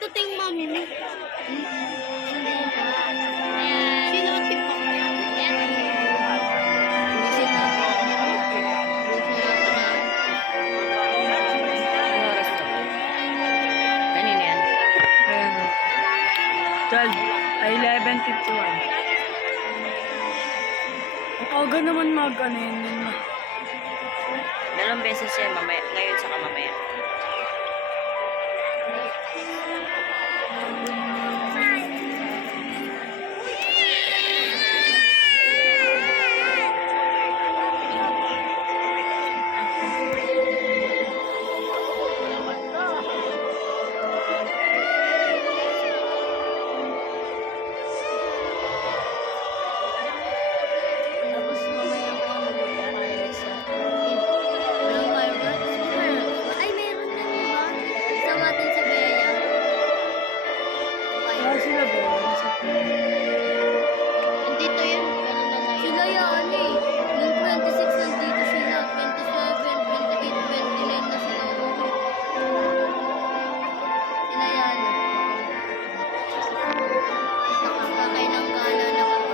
tuting mami mo. Sino ang tipo? Kanina yan. Ayan o. 12. Ay, 11:51. Ang aga naman mag-ano yun. Dalawang beses siya mamaya. Ngayon saka mamaya. Tapos mamaya ko mag-fireworks. Walang fireworks? Ay, meron na, diba? Isama natin si Bea. Wala sila ba? Nandito yan. Pero na ngayon. Sila yan eh. Nung 26 nandito sila. 27, 28, 29 na sila. Sila yan. Nakakakay ng gala na kami.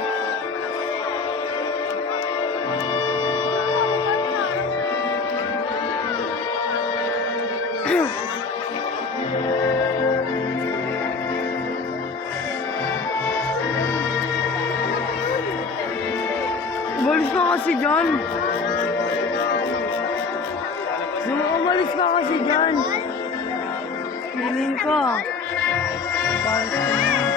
Umalis ka kasi dyan. Umalis ka kasi dyan. Piling ka. Umalis ka na.